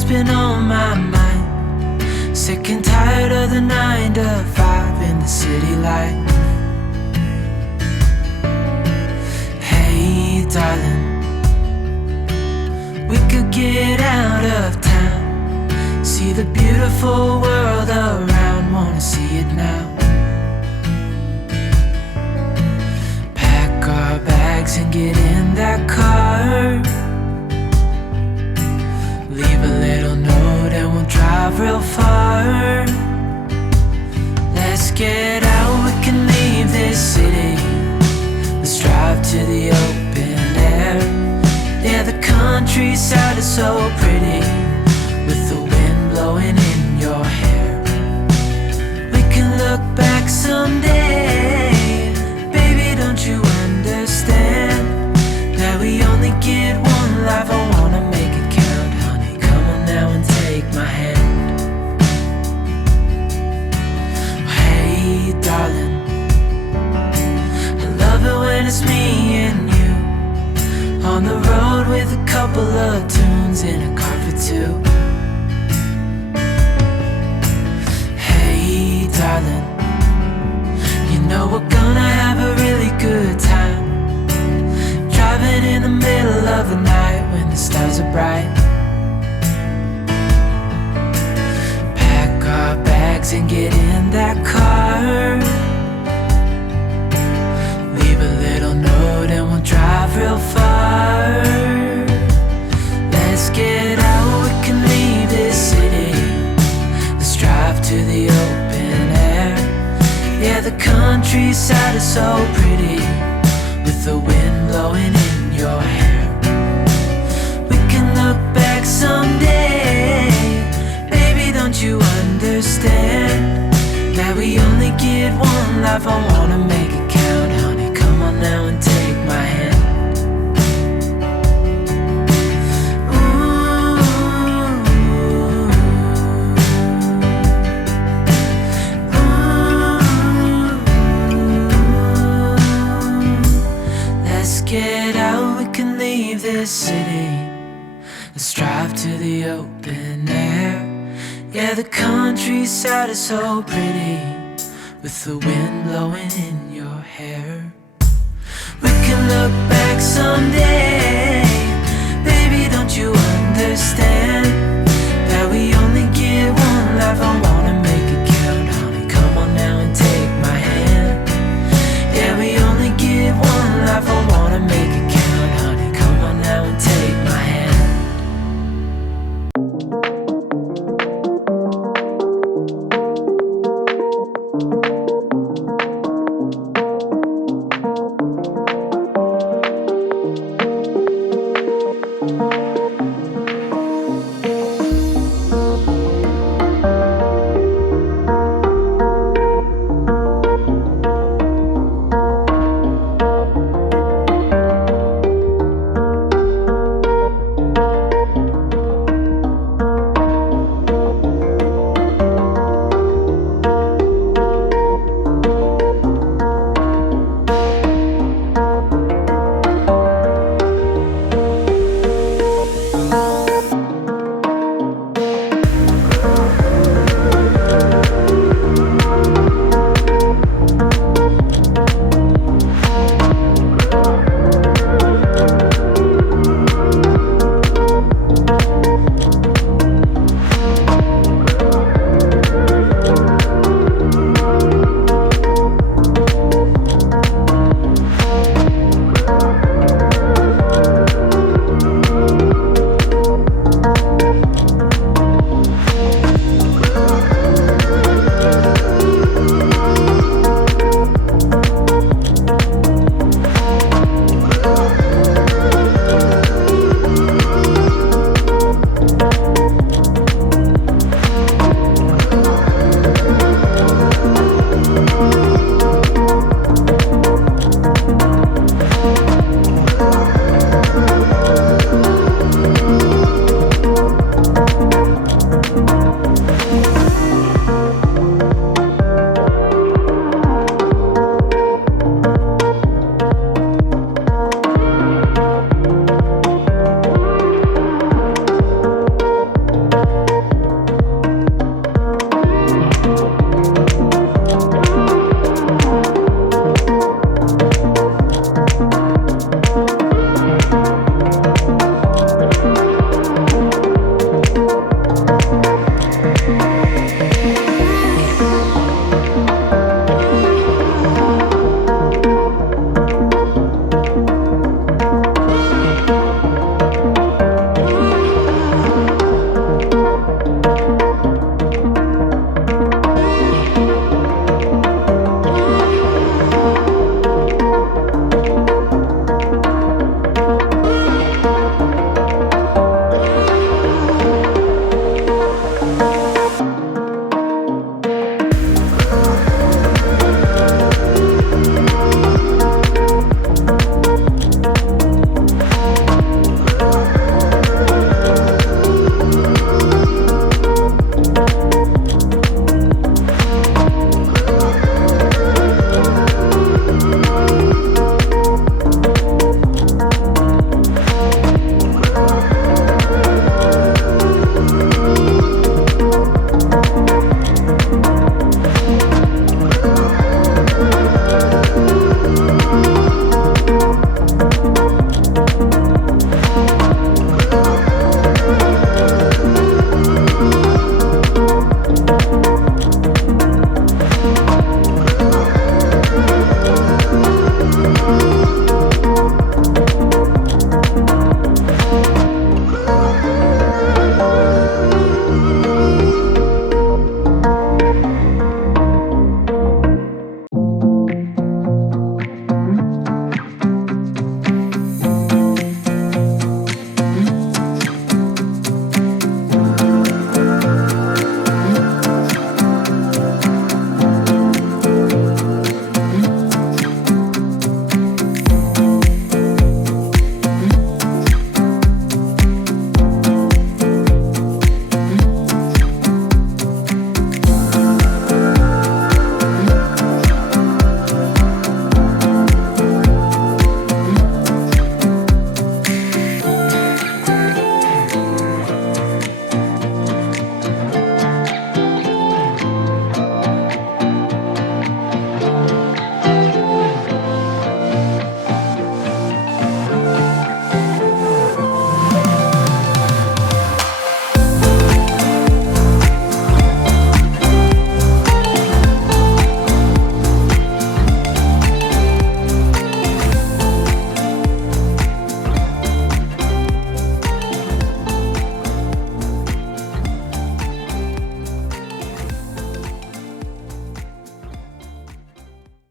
what's been on my mind. Sick and tired of the 9 to 5 in the city life. Hey darling, we could get out of town, see the beautiful world around, wanna see it now. Pack our bags and get in that car, leave a little note and we'll drive real far. Let's get out, we can leave this city. Let's drive to the open air. Yeah, the countryside is so pretty, with the wind blowing in your hair. We can look back someday. Baby, don't you understand that we only get one life? I wanna make it count, honey. Come on now and take my hand. Hey darling, I love it when it's me and you, on the road with a couple of tunes in a car for two. Hey darling, you know we're gonna have a really good time, driving in the middle of the night when the stars are bright. Pack our bags and get in that car, leave a little note and we'll drive real far. Let's get out, we can leave this city. Let's drive to the open air. Yeah, the countryside is so pretty, with the wind blowing in your hair. We can look back someday. Baby, don't you understand that we only get one life? I wanna make it count, honey. Come on now and take my hand. Get out, we can leave this city. Let's drive to the open air. Yeah, the countryside is so pretty, with the wind blowing in your hair. We can look back some